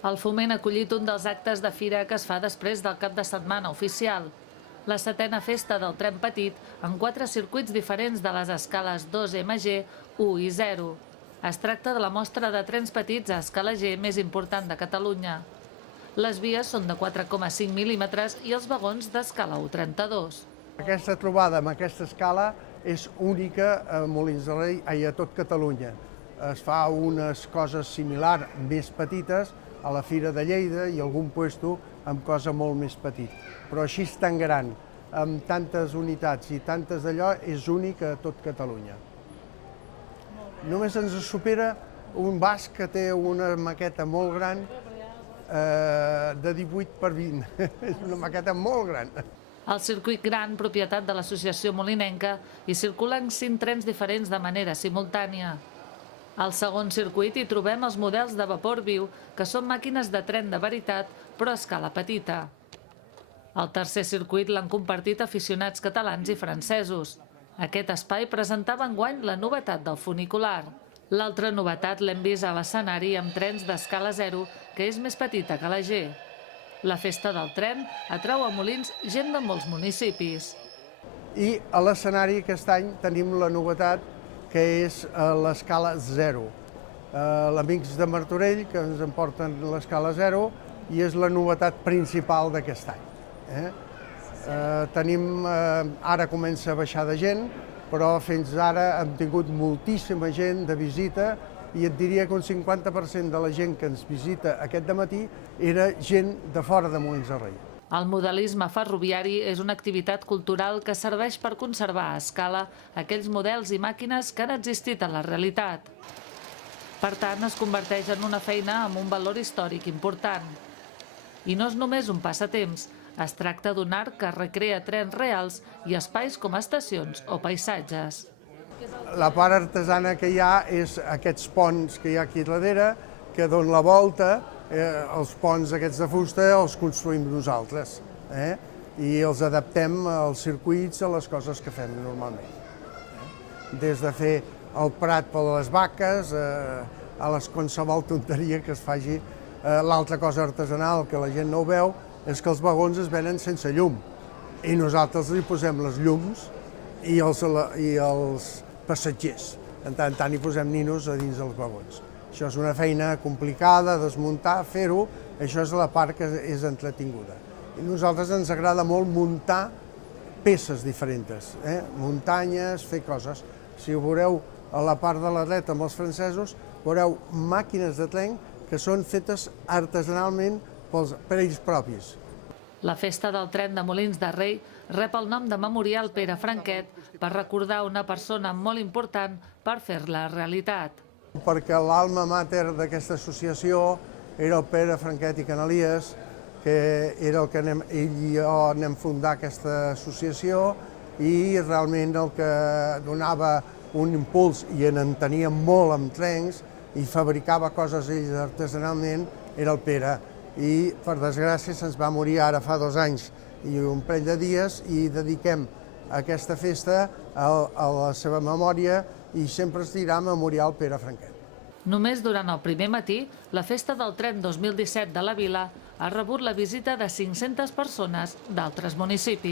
El Foment ha acollit un dels actes de fira que es fa després del cap de setmana oficial. La 7a festa del tren petit en 4 circuits diferents de les escales 2MG, 1 i 0. Es tracta de la mostra de trens petits a escala G més important de Catalunya. Les vies són de 4,5 mil·límetres i els vagons d'escala 1,32. Aquesta trobada amb aquesta escala és única a Molins de Rei i a tot Catalunya. Es fa unes coses similars, més petites, a la Fira de Lleida i algun puesto amb cosa molt més petit. Però així és tan gran, amb tantes unitats i tantes d'allò, és únic a tot Catalunya. Només ens supera un basc que té una maqueta molt gran de 18x20. És una maqueta molt gran. Al circuit gran, propietat de l'Associació Molinenca, hi circulen 5 trens diferents de manera simultània. Al segon circuit hi trobem els models de vapor viu, que són màquines de tren de veritat, però a escala petita. El tercer circuit l'han compartit aficionats catalans i francesos. Aquest espai presentava enguany la novetat del funicular. L'altra novetat l'hem vist a l'escenari amb trens d'escala 0, que és més petita que la G. La festa del tren atrau a Molins gent de molts municipis. I a l'escenari aquest any tenim la novetat que és l'escala 0. L'Amics de Martorell, que ens emporten l'escala 0, i és la novetat principal d'aquest any. Ara comença a baixar de gent, però fins ara hem tingut moltíssima gent de visita i et diria que un 50% de la gent que ens visita aquest dematí era gent de fora de Molins de Rei. El modelisme ferroviari és una activitat cultural que serveix per conservar a escala aquells models i màquines que han existit en la realitat. Per tant, es converteix en una feina amb un valor històric important. I no és només un passatemps, es tracta d'un art que recrea trens reals i espais com estacions o paisatges. La part artesana que hi ha és aquests ponts que hi ha aquí darrere, que donen la volta. Els ponts aquests de fusta els construïm nosaltres i els adaptem als circuits, a les coses que fem normalment. Des de fer el prat per a les vaques, a qualsevol tonteria que es faci. L'altra cosa artesanal, que la gent no ho veu, és que els vagons es venen sense llum i nosaltres li posem les llums i els passatgers. En tant hi posem ninos a dins dels vagons. Això és una feina complicada, desmuntar, fer-ho, això és la part que és entretinguda. I a nosaltres ens agrada molt muntar peces diferents, muntanyes, fer coses. Si ho veureu a la part de l'atleta amb els francesos, veureu màquines de tren que són fetes artesanalment per ells propis. La festa del tren de Molins de Rei rep el nom de Memorial Pere Franquet per recordar una persona molt important per fer-la realitat. Perquè l'alma mater d'aquesta associació era el Pere Franquet i Canalies, que era el que ell i jo anem fundar aquesta associació, i realment el que donava un impuls i en tenia molt amb trens i fabricava coses ell artesanalment era el Pere. I per desgràcia se'ns va morir ara fa 2 anys i un parell de dies i dediquem aquesta festa a la seva memòria i sempre es dirà Memorial Pere Franquet. Només durant el primer matí, la Festa del Tren 2017 de la Vila ha rebut la visita de 500 persones d'altres municipis.